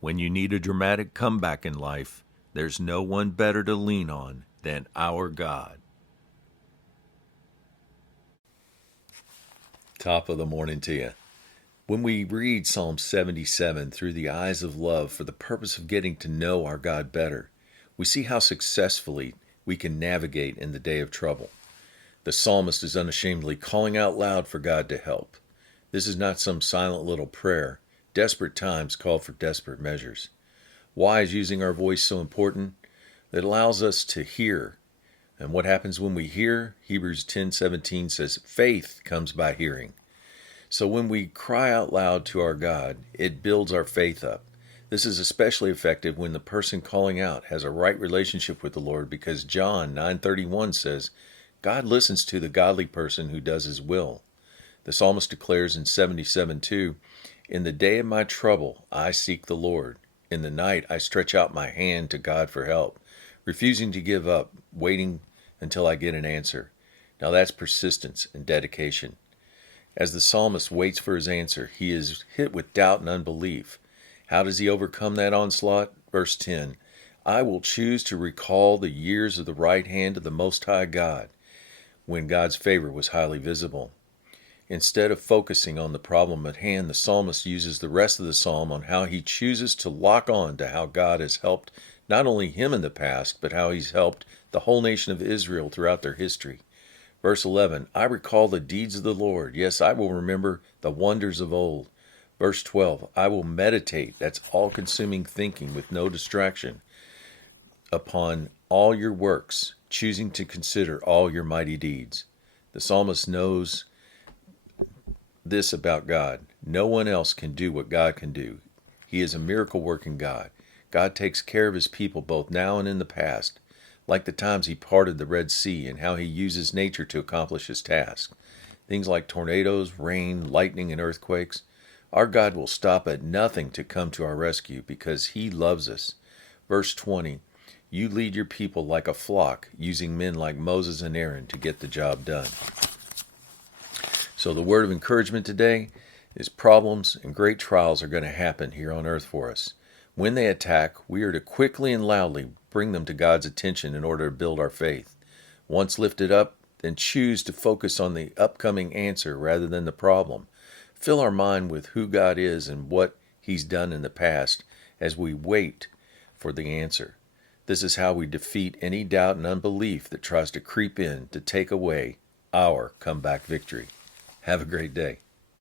When you need a dramatic comeback in life, there's no one better to lean on than our God. Top of the morning to you. When we read Psalm 77 through the eyes of love for the purpose of getting to know our God better, we see how successfully we can navigate in the day of trouble. The psalmist is unashamedly calling out loud for God to help. This is not some silent little prayer. Desperate times call for desperate measures. Why is using our voice so important? It allows us to hear. And what happens when we hear? Hebrews 10:17 says, faith comes by hearing. So when we cry out loud to our God, it builds our faith up. This is especially effective when the person calling out has a right relationship with the Lord, because John 9:31 says, God listens to the godly person who does his will. The psalmist declares in 77:2, in the day of my trouble, I seek the Lord. In the night, I stretch out my hand to God for help, refusing to give up, waiting until I get an answer. Now that's persistence and dedication. As the psalmist waits for his answer, he is hit with doubt and unbelief. How does he overcome that onslaught? Verse 10, I will choose to recall the years of the right hand of the Most High God, when God's favor was highly visible. Instead of focusing on the problem at hand, the psalmist uses the rest of the psalm on how he chooses to lock on to how God has helped not only him in the past, but how he's helped the whole nation of Israel throughout their history. Verse 11, I recall the deeds of the Lord. Yes, I will remember the wonders of old. Verse 12, I will meditate, that's all-consuming thinking with no distraction, upon all your works, choosing to consider all your mighty deeds. The psalmist knows this about God. No one else can do what God can do. He is a miracle-working God. God takes care of his people both now and in the past, like the times he parted the Red Sea and how he uses nature to accomplish his task. Things like tornadoes, rain, lightning, and earthquakes. Our God will stop at nothing to come to our rescue because he loves us. Verse 20, you lead your people like a flock, using men like Moses and Aaron to get the job done. So the word of encouragement today is problems and great trials are going to happen here on earth for us. When they attack, we are to quickly and loudly bring them to God's attention in order to build our faith. Once lifted up, then choose to focus on the upcoming answer rather than the problem. Fill our mind with who God is and what he's done in the past as we wait for the answer. This is how we defeat any doubt and unbelief that tries to creep in to take away our comeback victory. Have a great day.